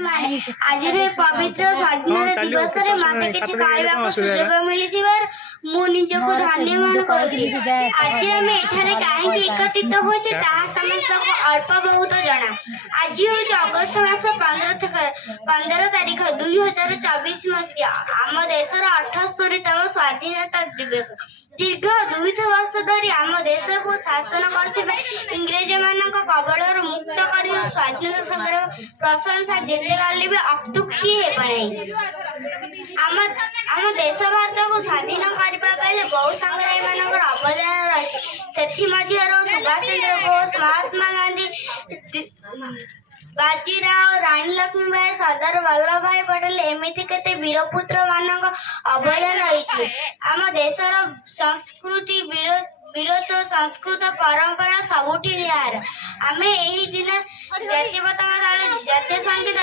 आज पवित्र स्वाधीनता दिवस रे मते किछि खाइबा सुयोग मिलिथिबार मु निजको धन्य मान करछि। आज हमें एठारे काहे एकत्रित होचे ताहा समस्त को अल्प बहुत जना। आज होय अगस्त मास 15 तारीख 2024 मसिया आम देशर 78तम स्वाधीनता दिवस। दीर्घ 200 वर्ष धरी आम देश को शासन करथिबा इंग्रेज मानक कबलर मुक्त करी स्वाधीनता संग्राम प्रशंसा जेते गाली भी अत्युक्ति हे पड़े। आम देश भारत को स्वाधीन करबा बेले बहु संग्रामी मानकर अवदान रही। सेथि मध्यरो सुभाष चंद्र बोस, महात्मा गांधी, बाजीराव, रानी लक्ष्मीबाई, सरदार वल्लभ भाई पटेल एमिति केते वीरपुत्र मानक अवदान रही। आम देशर संस्कृति वीरत्व संस्कृत परंपरा सबुठी निहार। आमे एही दिन जातीय पताका तले जातीय संगीत